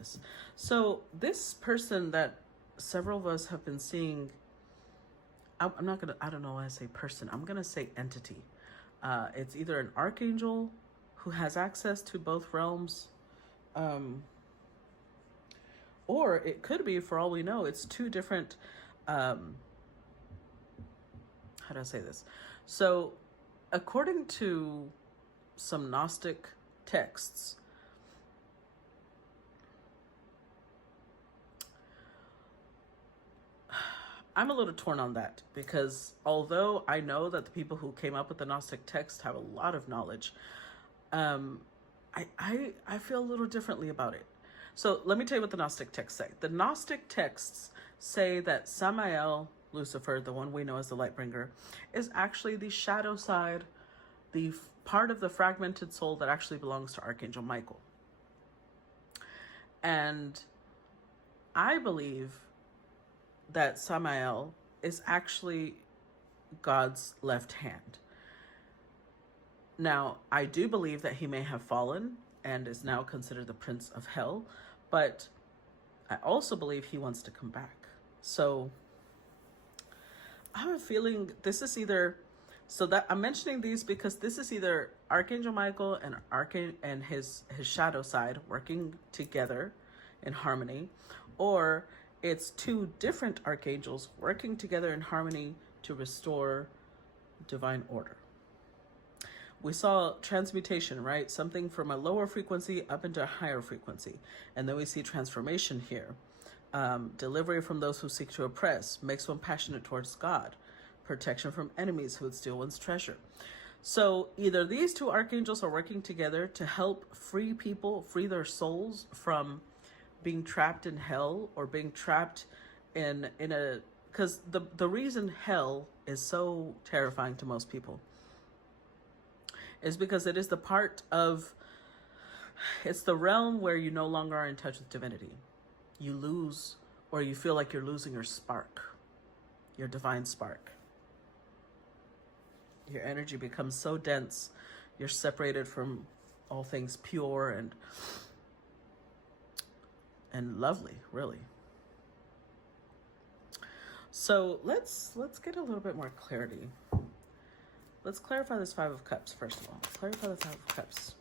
goodness. So this person that several of us have been seeing, I'm not gonna, I don't know why I say person, I'm gonna say entity. It's either an archangel who has access to both realms, or it could be, for all we know, it's two different, how do I say this? So according to some Gnostic texts, I'm a little torn on that, because although I know that the people who came up with the Gnostic text have a lot of knowledge, I feel a little differently about it. So let me tell you what the Gnostic texts say. The Gnostic texts say that Samael, Lucifer, the one we know as the Lightbringer, is actually the shadow side, the part of the fragmented soul that actually belongs to Archangel Michael. And I believe that Samael is actually God's left hand. Now, I do believe that he may have fallen and is now considered the prince of hell, but I also believe he wants to come back. So I have a feeling this is either, so that I'm mentioning these because this is either Archangel Michael and his shadow side working together in harmony, or it's two different archangels working together in harmony to restore divine order. We saw transmutation, right? Something from a lower frequency up into a higher frequency. And then we see transformation here. Delivery from those who seek to oppress, makes one passionate towards God, protection from enemies who would steal one's treasure. So either these two archangels are working together to help free people, free their souls from being trapped in hell, or being trapped in a, because the reason hell is so terrifying to most people is because it is the part of, it's the realm where you no longer are in touch with divinity. You lose, or you feel like you're losing your spark, your divine spark. Your energy becomes so dense, you're separated from all things pure and lovely, really. So let's get a little bit more clarity. Let's clarify this Five of Cups, first of all. Clarify the Five of Cups.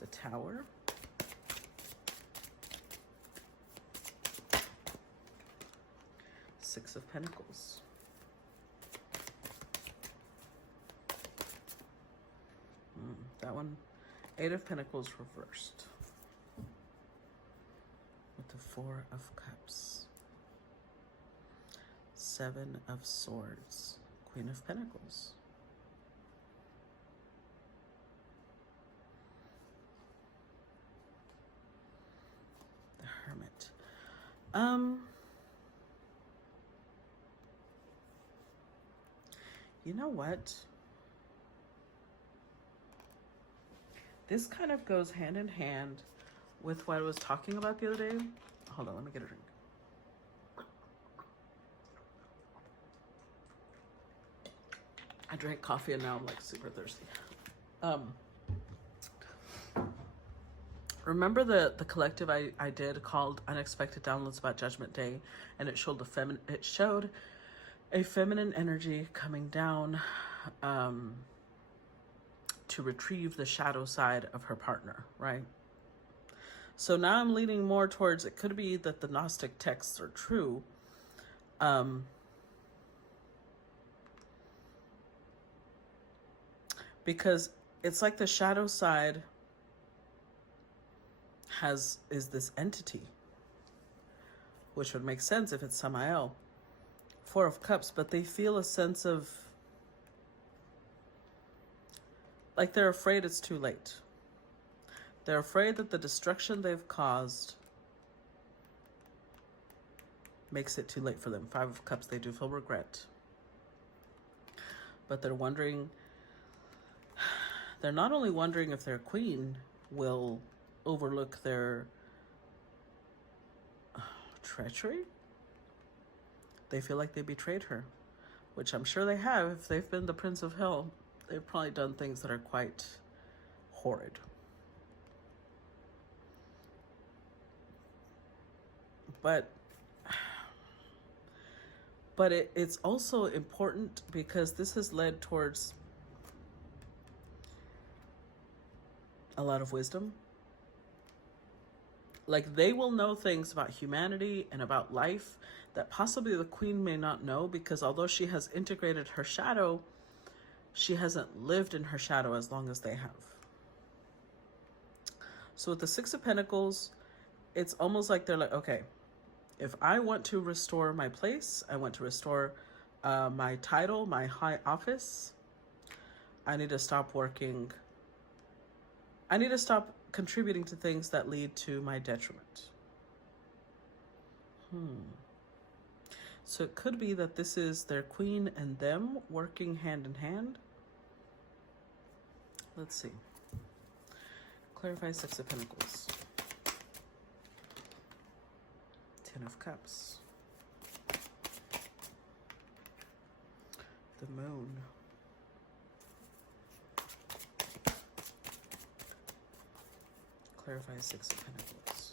The Tower. Six of Pentacles. That one, Eight of Pentacles reversed. With the Four of Cups. Seven of Swords. Queen of Pentacles. The Hermit. You know what? This kind of goes hand in hand with what I was talking about the other day. Hold on, let me get a drink. I drank coffee and now I'm like super thirsty. Remember the collective I did called Unexpected Downloads about Judgment Day, and it showed a feminine energy coming down to retrieve the shadow side of her partner, right? So now I'm leaning more towards, it could be that the Gnostic texts are true. Because it's like the shadow side is this entity, which would make sense if it's Samael. Four of Cups, but they feel a sense of, like they're afraid it's too late. They're afraid that the destruction they've caused makes it too late for them. Five of Cups, they do feel regret. But they're wondering, they're not only wondering if their queen will overlook their treachery, they feel like they betrayed her, which I'm sure they have. If they've been the Prince of Hell, they've probably done things that are quite horrid. but it's also important because this has led towards a lot of wisdom. Like, they will know things about humanity and about life that possibly the queen may not know, because although she has integrated her shadow, she hasn't lived in her shadow as long as they have. So with the Six of Pentacles, it's almost like they're like, okay, if I want to restore my place, I want to restore my title, my high office, I need to stop working. I need to stop contributing to things that lead to my detriment. So it could be that this is their queen and them working hand in hand. Let's see. Clarify Six of Pentacles. Ten of Cups. The Moon. Clarify Six of Pentacles.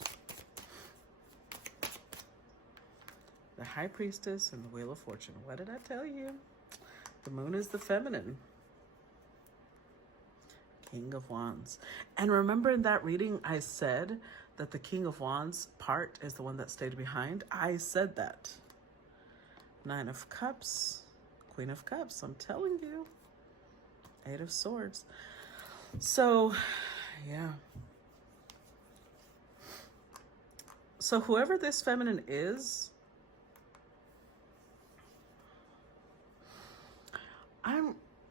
The High Priestess and the Wheel of Fortune. What did I tell you? The Moon is the feminine. King of Wands. And remember in that reading, I said that the King of Wands part is the one that stayed behind. I said that. Nine of Cups. Queen of Cups. I'm telling you. Eight of Swords. So, yeah. So whoever this feminine is,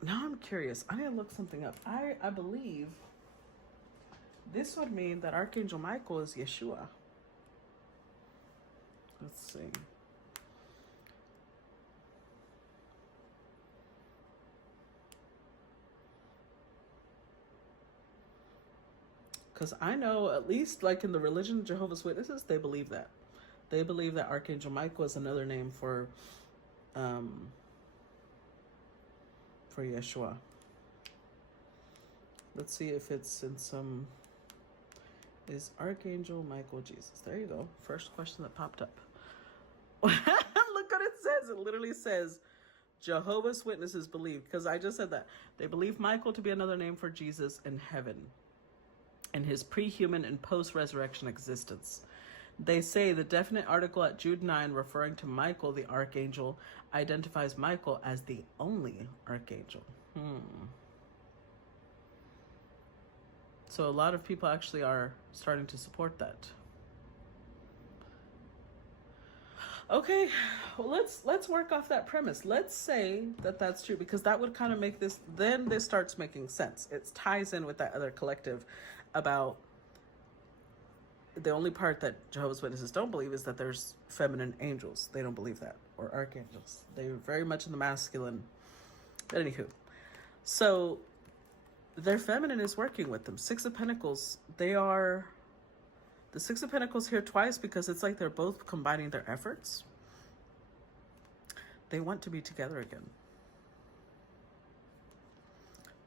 I'm curious. I need to look something up. I believe this would mean that Archangel Michael is Yeshua. Let's see. Because I know, at least like in the religion of Jehovah's Witnesses, they believe that. They believe that Archangel Michael is another name for Yeshua. Let's see if it's in some... Is Archangel Michael Jesus? There you go. First question that popped up. Look what it says. It literally says, Jehovah's Witnesses believe, because I just said that. They believe Michael to be another name for Jesus in heaven, in his pre-human and post-resurrection existence. They say the definite article at Jude 9 referring to Michael the archangel identifies Michael as the only archangel. So a lot of people actually are starting to support that. Okay, well, let's work off that premise. Let's say that that's true, because that would kind of make this, then this starts making sense. It ties in with that other collective about the only part that Jehovah's Witnesses don't believe is that there's feminine angels. They don't believe that, or archangels. They're very much in the masculine. But anywho, so their feminine is working with them. Six of Pentacles, the Six of Pentacles here twice, because it's like they're both combining their efforts. They want to be together again.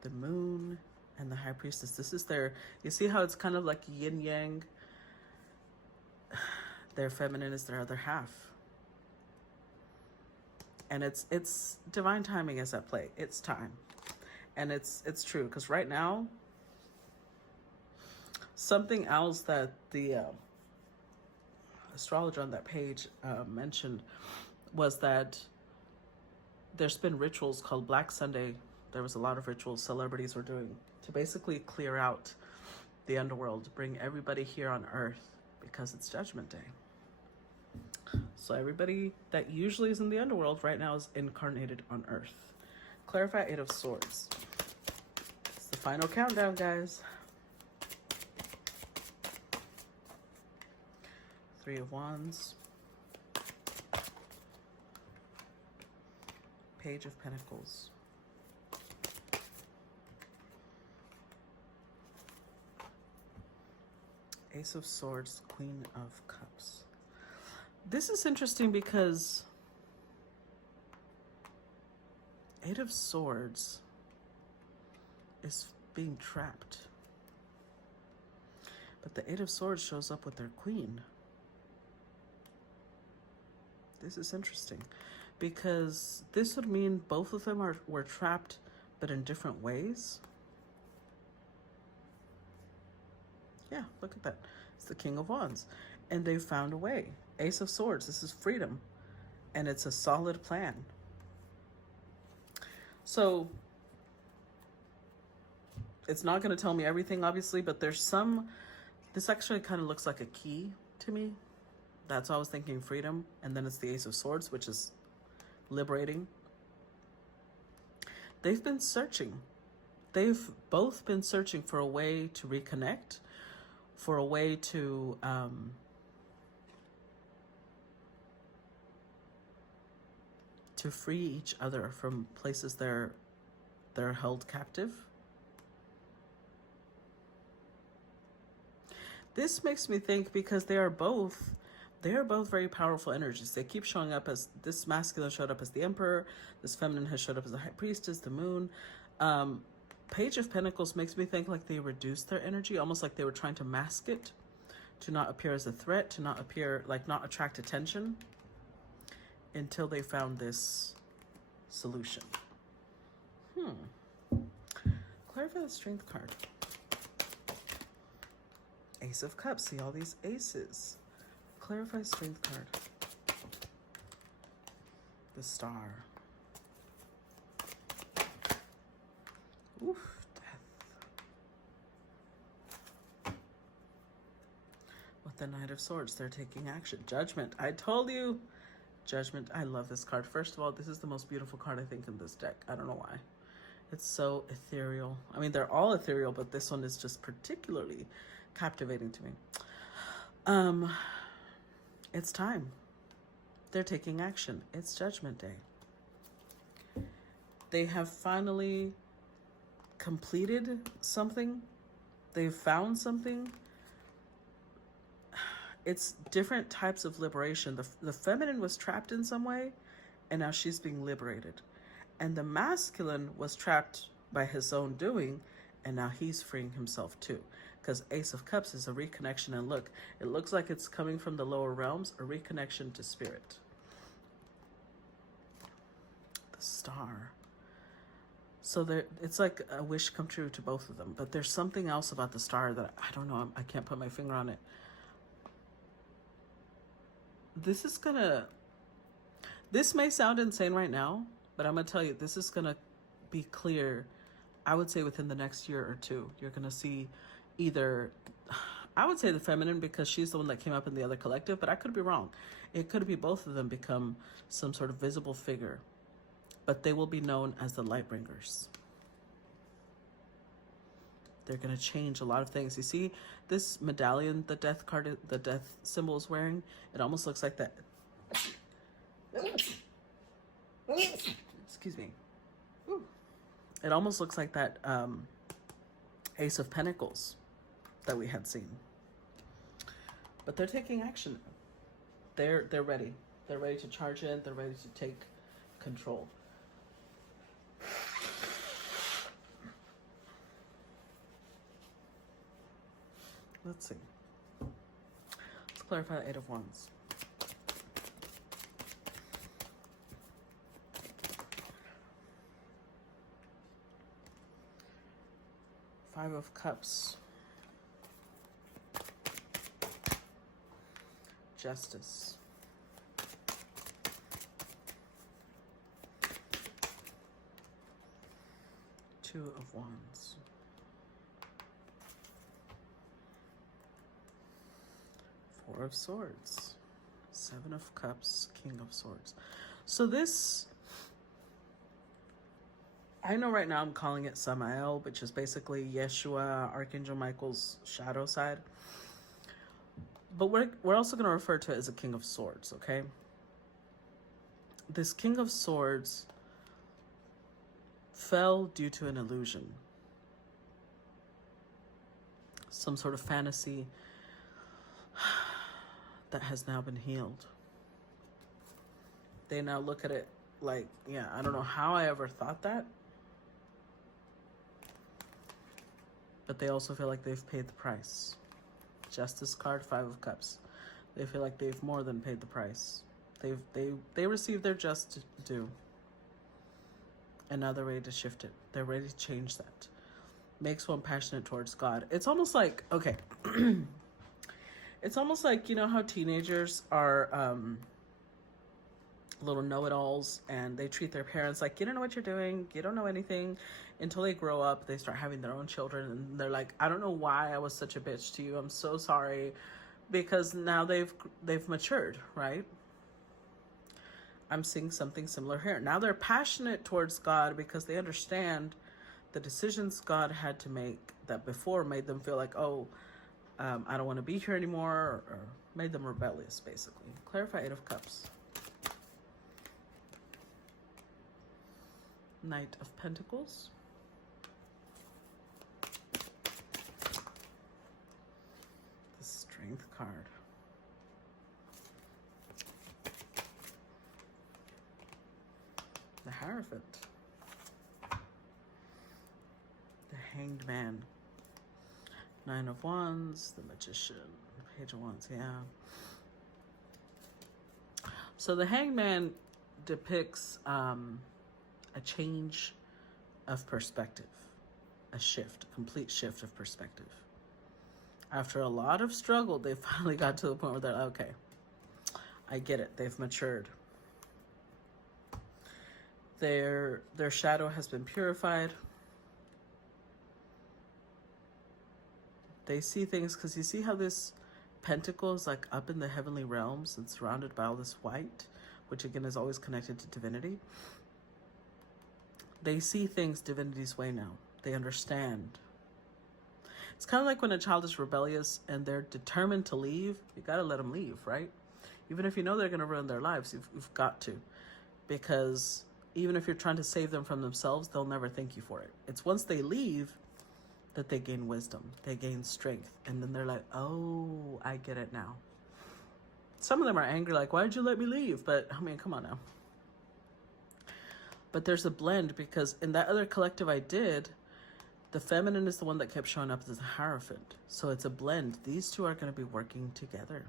The Moon and the High Priestess. This is their, you see how it's kind of like yin yang? Their feminine is their other half. And it's divine timing is at play. It's time. And it's true, because right now, something else that the astrologer on that page mentioned was that there's been rituals called Black Sunday. There was a lot of rituals celebrities were doing to basically clear out the underworld, bring everybody here on Earth, because it's Judgment Day. So everybody that usually is in the underworld right now is incarnated on Earth. Clarify Eight of Swords. It's the final countdown, guys. Three of Wands. Page of Pentacles. Ace of Swords, Queen of Cups. This is interesting because Eight of Swords is being trapped. But the Eight of Swords shows up with their queen. This is interesting because this would mean both of them were trapped, but in different ways. Yeah, look at that. It's the King of Wands. And they found a way. Ace of Swords, this is freedom. And it's a solid plan. So it's not going to tell me everything, obviously, but there's some, this actually kind of looks like a key to me. That's why I was thinking freedom. And then it's the Ace of Swords, which is liberating. They've been searching. They've both been searching for a way to reconnect, for a way to free each other from places they're held captive. This makes me think, because they are both very powerful energies. They keep showing up as, this masculine showed up as the Emperor, this feminine has showed up as the High Priestess, the Moon. Page of Pentacles makes me think like they reduced their energy, almost like they were trying to mask it, to not appear as a threat, to not appear, like not attract attention, until they found this solution. Clarify the Strength card. Ace of Cups. See all these aces. Clarify Strength card. The Star. Oof, Death. With the Knight of Swords, they're taking action. Judgment. I told you. Judgment. I love this card. First of all, this is the most beautiful card I think in this deck. I don't know why. It's so ethereal. I mean, they're all ethereal, but this one is just particularly captivating to me. It's time. They're taking action. It's Judgment Day. They have finally completed something. They've found something. It's different types of liberation. The feminine was trapped in some way, and now she's being liberated. And the masculine was trapped by his own doing, and now he's freeing himself too. Because Ace of Cups is a reconnection, and look, it looks like it's coming from the lower realms, a reconnection to spirit. The Star. So it's like a wish come true to both of them. But there's something else about the Star that I don't know. I can't put my finger on it. This may sound insane right now, but I'm going to tell you, this is going to be clear, I would say within the next year or two. You're going to see either, I would say the feminine, because she's the one that came up in the other collective, but I could be wrong. It could be both of them become some sort of visible figure, but they will be known as the Lightbringers. They're going to change a lot of things. You see this medallion, the death card, the death symbol is wearing? It almost looks like that. Excuse me. It almost looks like that Ace of Pentacles that we had seen. But they're taking action. They're ready. They're ready to charge in. They're ready to take control. Let's see. Let's clarify the Eight of Wands. Five of Cups. Justice. Two of Wands. Four of Swords. Seven of Cups. King of Swords. So this, I know right now I'm calling it Samael, which is basically Yeshua, Archangel Michael's shadow side. But we're also going to refer to it as a King of Swords, okay? This King of Swords fell due to an illusion. Some sort of fantasy that has now been healed. They now look at it like, yeah, I don't know how I ever thought that. But they also feel like they've paid the price. Justice card, Five of Cups. They feel like they've more than paid the price. They received their just due. And now they're ready to shift it. They're ready to change that. Makes one passionate towards God. It's almost like, okay. It's almost like, you know how teenagers are little know-it-alls, and they treat their parents like, you don't know what you're doing, you don't know anything, until they grow up. They start having their own children, and they're like, I don't know why I was such a bitch to you, I'm so sorry, because now they've matured, right? I'm seeing something similar here. Now they're passionate towards God because they understand the decisions God had to make that before made them feel like, oh, I don't want to be here anymore, or made them rebellious, basically. Clarify 8 of Cups. Knight of Pentacles. The Strength card. The Hierophant. The Hanged Man. 9 of Wands. The Magician. Page of Wands, yeah. So the Hanged Man depicts a change of perspective. A shift. A complete shift of perspective. After a lot of struggle, they finally got to the point where they're like, okay, I get it. They've matured. Their shadow has been purified. They see things, because you see how this pentacle is like up in the heavenly realms and surrounded by all this white, which again is always connected to divinity. They see things divinity's way now. They understand. It's kind of like when a child is rebellious and they're determined to leave, you got to let them leave, right? Even if you know they're going to ruin their lives, you've got to. Because even if you're trying to save them from themselves, they'll never thank you for it. It's once they leave that they gain wisdom, they gain strength, and then they're like, oh, I get it now. Some of them are angry, like, why did you let me leave? But, I mean, come on now. But there's a blend, because in that other collective I did, the feminine is the one that kept showing up as the Hierophant. So it's a blend. These two are going to be working together.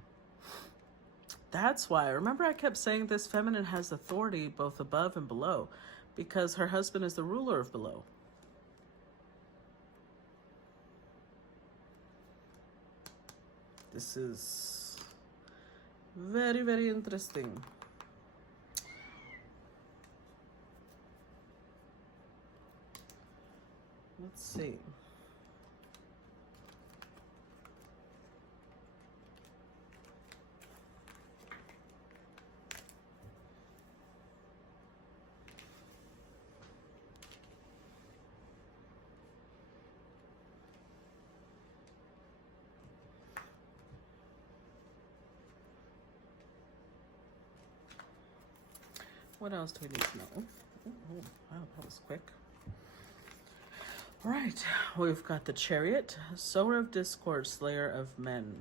That's why, remember I kept saying this feminine has authority both above and below, because her husband is the ruler of below. This is very, very interesting. Let's see. What else do we need to know? Oh, wow, that was quick. All right, we've got the Chariot, Sower of Discord, Slayer of Men.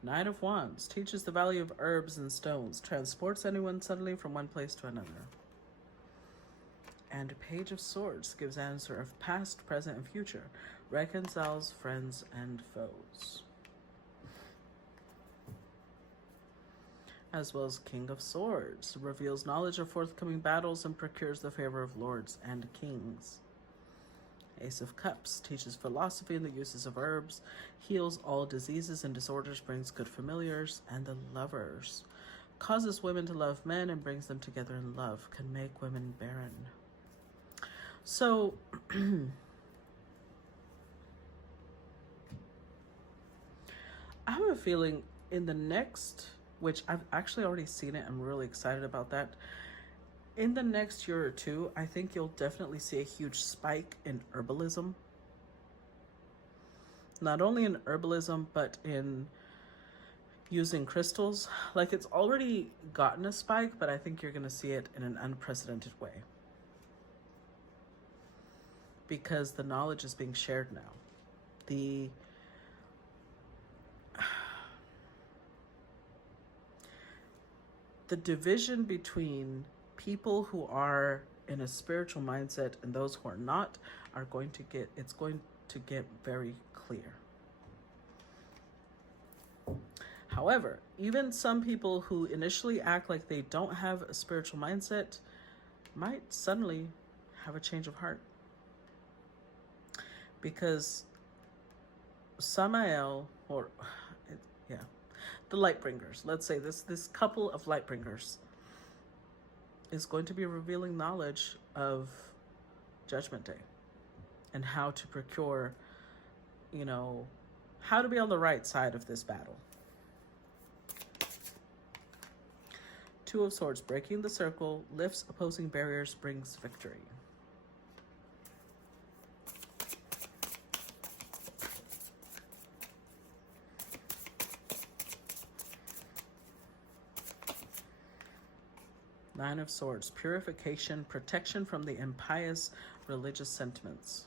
Knight of Wands, teaches the value of herbs and stones, transports anyone suddenly from one place to another. And Page of Swords, gives answer of past, present, and future, reconciles friends and foes. As well as King of Swords, reveals knowledge of forthcoming battles and procures the favor of lords and kings. Ace of Cups, teaches philosophy and the uses of herbs, heals all diseases and disorders, brings good familiars. And the Lovers, causes women to love men and brings them together in love, can make women barren. So, I have a feeling in the next, which I've actually already seen it, I'm really excited about that. In the next year or two, I think you'll definitely see a huge spike in herbalism. Not only in herbalism, but in using crystals. Like, it's already gotten a spike, but I think you're going to see it in an unprecedented way. Because the knowledge is being shared now. The division between people who are in a spiritual mindset and those who are not are going to get very clear. However, even some people who initially act like they don't have a spiritual mindset might suddenly have a change of heart. Because Samael, the light bringers, let's say this couple of light bringers is going to be revealing knowledge of Judgment Day and how to procure, how to be on the right side of this battle. Two of Swords, breaking the circle, lifts opposing barriers, brings victory. Nine of Swords, purification, protection from the impious religious sentiments.